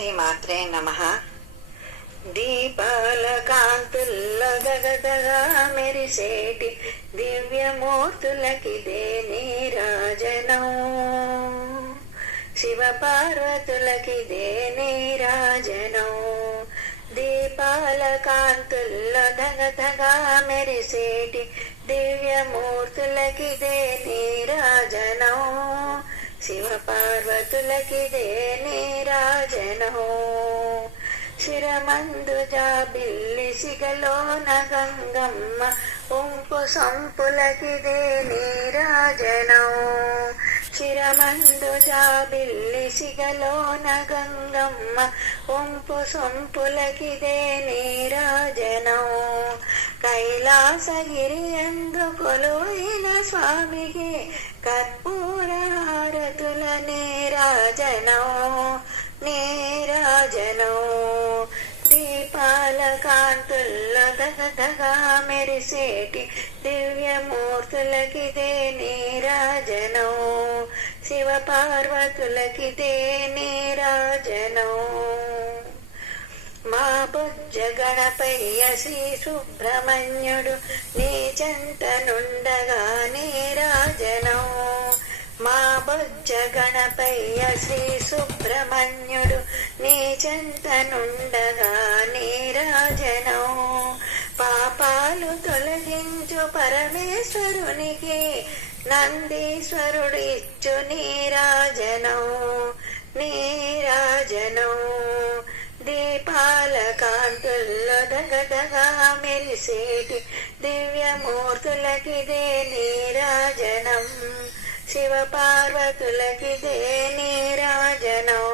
శ్రీమాత్రే నమః. దీపాల కాంతుల్లో దగదగా మెరిసేటి దివ్యమూర్తులకిదే నీరాజనం. శివ పార్వతులకిదే నీరాజనం. దీపాల కాంతుల్లో దగదగా మెరిసేటి దివ్యమూర్తులకిదే నీరాజనం. శివ పార్వతులకిదే నీరాజనం. శిరమందు జాబిల్లి సిగలోన గంగమ్మ ఉంపు సంపులకిదే నీరాజనం. శిరమందు జాబిల్లి సిగలోన గంగమ్మ ఉంపు సంపులకిదే నీరాజనం. కైలాసగిరి యందు కొలువైన స్వామికి కర్పూర హారతుల నీరాజనం. నీరాజనం. దీపాల కాంతుల్లో దగదగా మెరిసేటి దివ్యమూర్తులకిదే నీరాజనం. శివ పార్వతులకిదే నీరాజనం. మా బుజ్జ గణపయ్య శ్రీ సుబ్రహ్మణ్యుడు నీ చెంతనుండగా నీరాజనం. మా బుజ్జ గణపయ్య శ్రీ సుబ్రహ్మణ్యుడు నీ చెంతనుండగా నీరాజనం. పాపాలు తొలగించు పరమేశ్వరునికి నందీశ్వరుడు ఇచ్చు నీరాజనం. నీరాజనం. దీపాల కాంతుల్లో దగదగా మెరిసేటి దివ్యమూర్తులకిదే నీరాజనం. శివ పార్వతులకిదే నీరాజనం.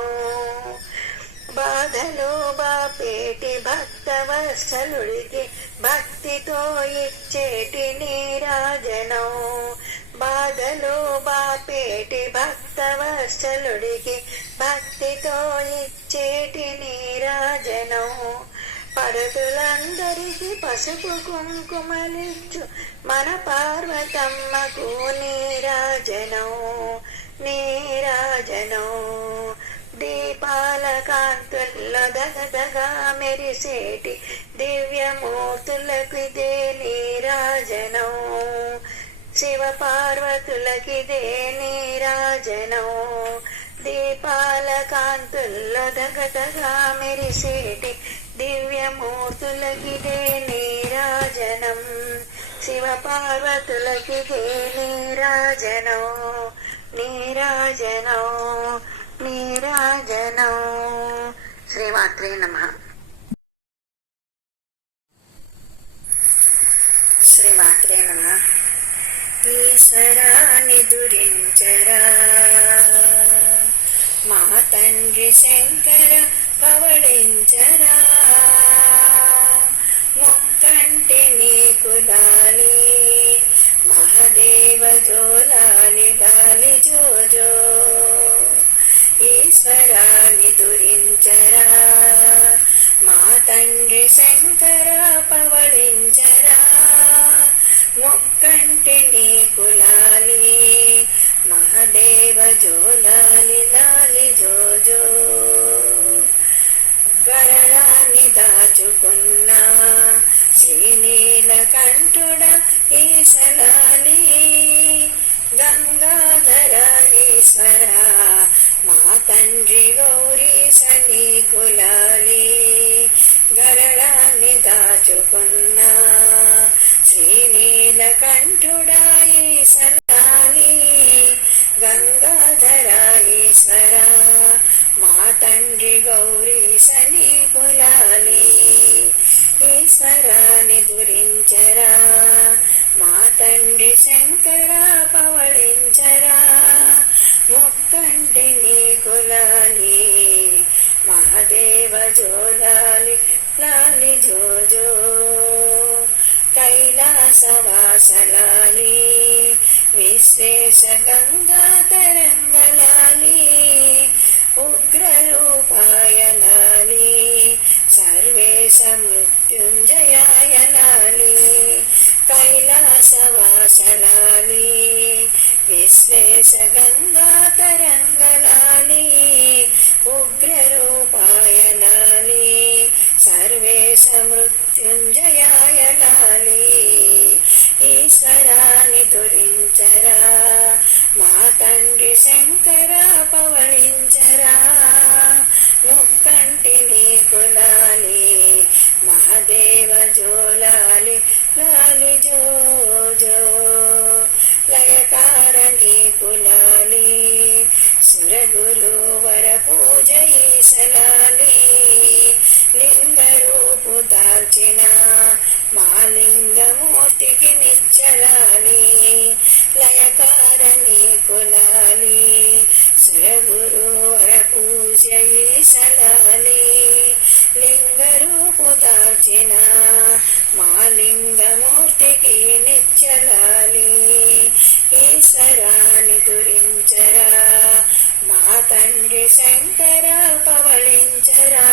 బాధలు బాపేటి భక్తవత్సలుడికి భక్తితో ఇచ్చేటి నీరాజనం. బాధలు బాపేటి భక్తవత్సలుడికి భక్తితో ఇచ్చేటి నీరాజనం. పరతులందరికీ పసుపు కుంకుమలిచ్చు మన పార్వతమ్మకు నీరాజనం. నీరాజనం. దీపాల కాంతుల్లో దగదగా మెరిసేటి దివ్యమూర్తులకిదే నీరాజనం. శివ పార్వతులకిదే నీరాజనం. దీపాల కాంతుల్లో దగదగా మెరిసేటి దివ్యమూర్తులకిదే నీరాజనం. శివ పార్వతులకిదే నీరాజనం. నీరాజనం. నీరాజనం. శ్రీమాత్రే నమః. శ్రీమాత్రే నమః. ఈశ్వరాన్ని దురించరా మా తండ్రి శంకర పవళించరా. మొక్కంటి నీకు లాలి మహదేవ జోలాలి లాలి జోజో. ఈశ్వరాన్ని దురించరా మా తండ్రి శంకర పవళించరా. మొక్కంటి నీకు లాలి మహదేవ జోలాలి లాలి జోజో. గరళాన్ని దాచుకున్నా శ్రీనీలకంఠుడ ఈశలాలి. గంగాధర ఈశ్వర మా తండ్రి గౌరీశ నీకు లాలి. గరళాన్ని దాచుకున్నా శ్రీనీలకంఠుడ ఈశలాలి. గంగాధర ఈశ్వర మా తండ్రి గౌరీశ నీకు లాలి. ఈశ్వరాన్ని దురించరా మా తండ్రి శంకర పవళించరా. మొక్కంటి నీకు లాలి మహదేవ జోలాలి లాలి జోజో. కైలాసవాసలాలి విశ్వేశ గంగా తరంగలాలి. ఉగ్రరూపాయ లాలి సర్వేశ మృత్యుంజయాయ లాలి. కైలాసవాసలాలి విశ్వేశ గంగా తరంగలాలి. ఉగ్రరూపాయ శంకర పవళించరా ముక్కంటి నీకు లాలి మహాదేవ జోలాలి లాలి జో జో లయకార నీకు లాలి సురగురు వర పూజ ఈసలాలి లింగ రూపు దాల్చిన మా లింగమూర్తికి నిచ్చలాలి లయకార నీకు లాలి సురగురు వర పూజ ఈసలాలి లింగ రూపు దాల్చిన మా లింగమూర్తికి నిచ్చలాలి ఈశ్వరాని దురించరా మా తండ్రి శంకర పవళించరా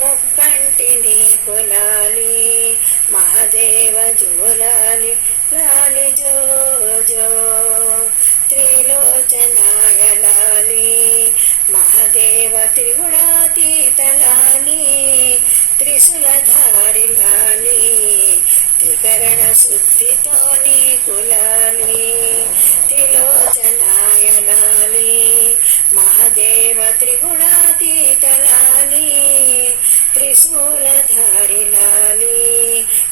ముక్కంటి నీకు లాలి మహాదేవ జోలాలి లాలి జో జో త్రిలోచనాయ లాలి మహాదేవ త్రిగుణాతీత లాలి త్రిశూలధారి లాలి త్రికరణ శుద్ధితో నీకు లాలి త్రిలోచనాయ లాలి మహాదేవ త్రిగుణాతీత లాలి త్రిశూలధారి లాలి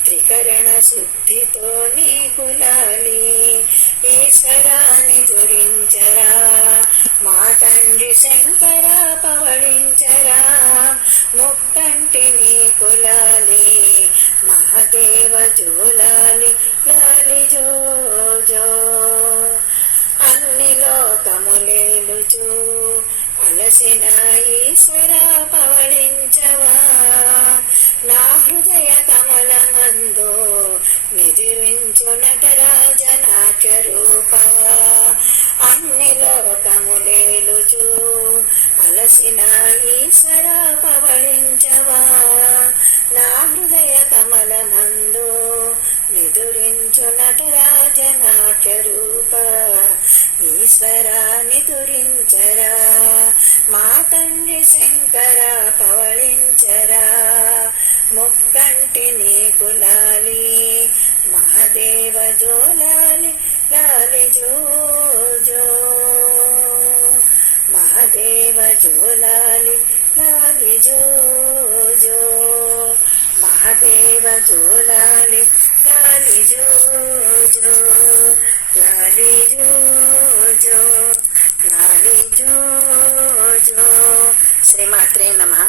త్రికరణ శుద్ధితో నీకు లాలి ఈశ్వరాన్ని దురించరా మా తండ్రి శంకర పవళించరా ముక్కంటి నీకు లాలి మహాదేవ జోలాలి లాలి జో జో అన్ని లోకములేలుచు అలసిన ఈశ్వర పవళించవా నా హృదయ కమలమందు నిజవించు నటరాజ నాట్య రూప అన్ని లోకములేలుచు అలసిన ఈశ్వర పవళించవా నా హృదయ కమలనందు నిదురించు నటరాజ నాట్య రూప ఈశ్వరాన్ని దురించరా మా తండ్రి శంకర పవళించరా ముక్కంటి నీకు లాలి మహాదేవ జోలాలి లాలి జో జో మహాదేవ జోలాలి లాలి జో జో మహాదేవ జోలాలి లాలి జో జో లాలి జో జో లాలి జో జో. శ్రీమాత్రే నమః.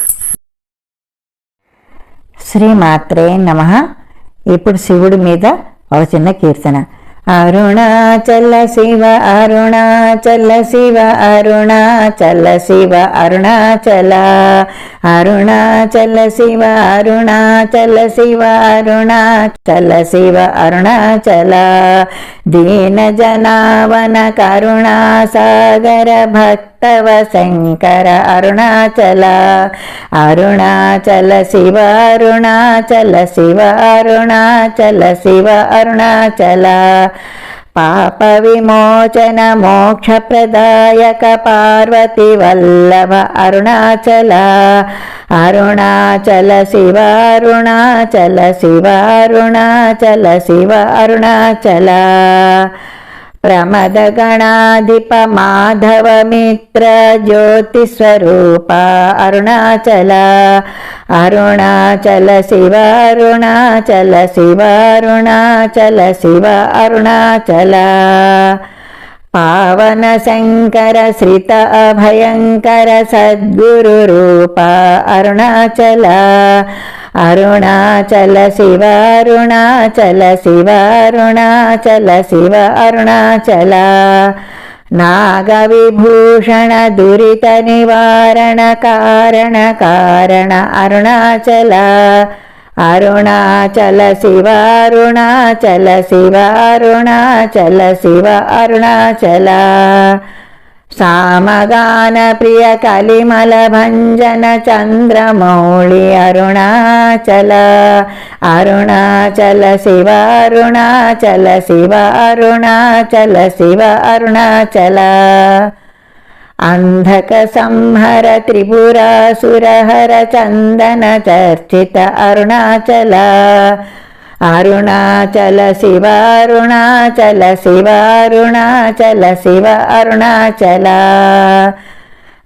శ్రీమాత్రే నమః. ఇప్పుడు శివుడి మీద ఒక చిన్న కీర్తన. అరుణాచల శివ అరుణాచల శివ అరుణాచల శివ అరుణాచల అరుణాచల శివ అరుణాచల శివ అరుణాచల శివ అరుణాచల దీన జనావన కరుణా సాగర భక్తవ శంకర అరుణాచల అరుణాచల శివ అరుణాచల శివ అరుణాచల శివ అరుణాచల పాప విమోచన మోక్ష ప్రదాయక పార్వతి వల్లభ అరుణాచల అరుణాచల శివ అరుణాచల శివ అరుణాచల శివ అరుణాచల ప్రమద గణాధిప మాధవ మిత్ర జ్యోతి స్వరూప అరుణాచల అరుణాచల శివ అరుణాచల శివ అరుణాచల శివ అరుణాచల పావన శంకర శ్రిత అభయంకర సద్గురు రూప అరుణాచల అరుణాచల శివ అరుణాచల శివ అరుణాచల శివ అరుణాచల నాగ విభూషణ దురిత నివారణ కారణ కారణ అరుణాచల అరుణాచల శివ అరుణాచల శివ అరుణాచల శివ అరుణాచల సామగాన ప్రియ కలిమల భంజన చంద్రమౌళి అరుణాచల అరుణాచల శివ అరుణాచల శివ అరుణాచల శివ అరుణాచల అంధక సంహర త్రిపురాసురహర చందన చర్చిత అరుణాచల అరుణాచల శివ అరుణాచల శివ అరుణాచల శివ అరుణాచల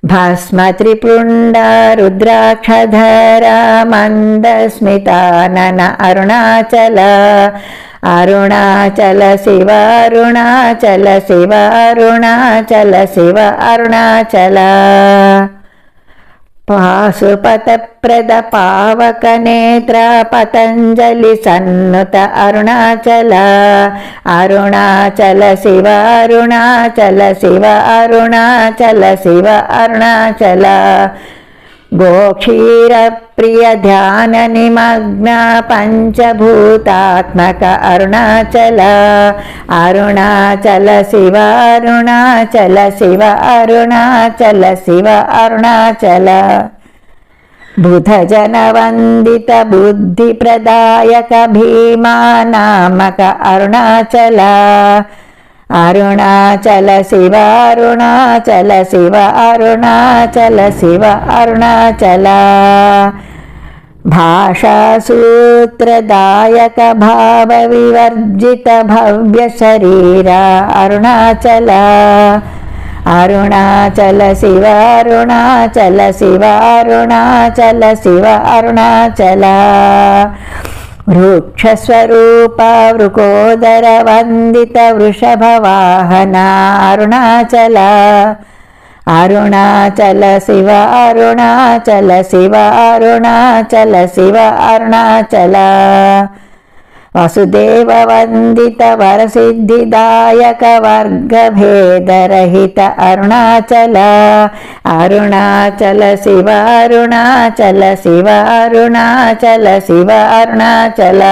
భస్మ త్రిపుండ రుద్రాక్షధర మందస్మితానన అరుణాచల అరుణాచల శివ అరుణాచల శివ అరుణాచల శివ అరుణాచల పాశుపతప్రద పావక నేత్ర పతంజలి సన్నుత అరుణాచల అరుణాచల శివ అరుణాచల శివ అరుణాచల శివ అరుణాచల గోక్షీర ప్రియ ధ్యాన నిమగ్న పంచభూతాత్మక అరుణాచల అరుణాచల శివ అరుణాచల శివ అరుణాచల శివ అరుణాచల బుధ జన వందిత బుద్ధి ప్రదాయక భీమా నామక అరుణాచల అరుణాచల శివ అరుణాచల శివ అరుణాచల శివ అరుణాచల భాషా సూత్రదాయక భావ వివర్జిత భవ్య శరీర అరుణాచల అరుణాచల శివ అరుణాచల శివ అరుణాచల శివ అరుణాచల వృక్షస్వరూప వృకోదర వందిత వృషభవాహన అరుణాచల అరుణాచల శివ అరుణాచల శివ అరుణాచల శివ అరుణాచల వసుదేవ వందిత వరసిద్ధిదాయక వర్గభేదరహిత అరుణాచల అరుణాచల శివ అరుణాచల శివ అరుణాచల శివ అరుణాచల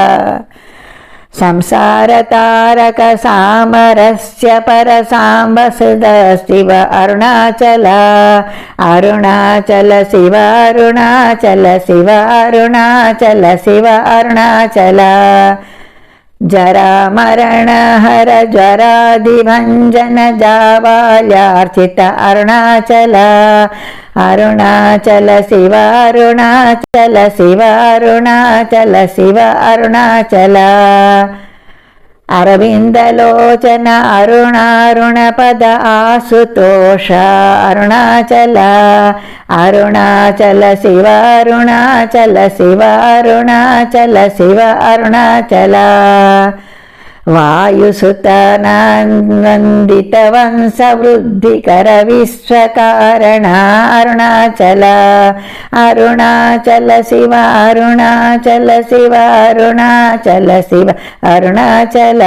సంసార తారక సామరస్య పర సాంబ శివ అరుణాచల అరుణాచల శివ అరుణాచల శివ అరుణాచల శివ అరుణాచల జరామరణ హర జ్వరాదిభంజన జావాల్యార్చిత అరుణాచల అరుణాచల శివ అరుణాచల శివ అరుణాచల శివ అరుణాచల అరవిందలోచన అరుణారుణ పద ఆశుతోష అరుణాచల అరుణాచల శివ అరుణాచల శివ అరుణాచల శివ అరుణాచల వాయుసుతనందిత వంశ వృద్ధికర విశ్వకారణ అరుణాచల అరుణాచల శివ అరుణాచల శివ అరుణాచల శివ అరుణాచల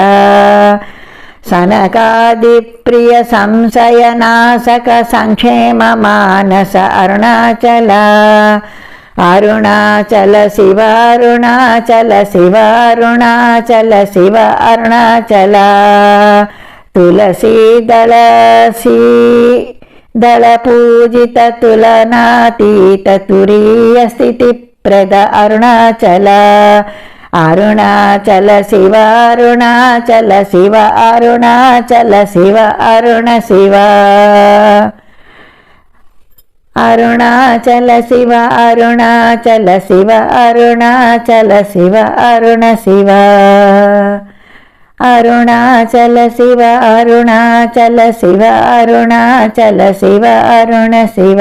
సనకాది ప్రియ సంశయనాశక సంక్షేమ మానస అరుణాచల అరుణాచల శివ అరుణాచల శివ అరుణాచల శివ అరుణాచల దళ పూజిత తులనాతీత తురీయ స్థితి ప్రద అరుణాచల అరుణాచల శివ అరుణాచల శివ అరుణాచల శివ అరుణ శివ అరుణాచల శివ అరుణాచల శివ అరుణాచల శివ అరుణ శివ అరుణాచల శివ అరుణాచల శివ అరుణాచల శివ అరుణ శివ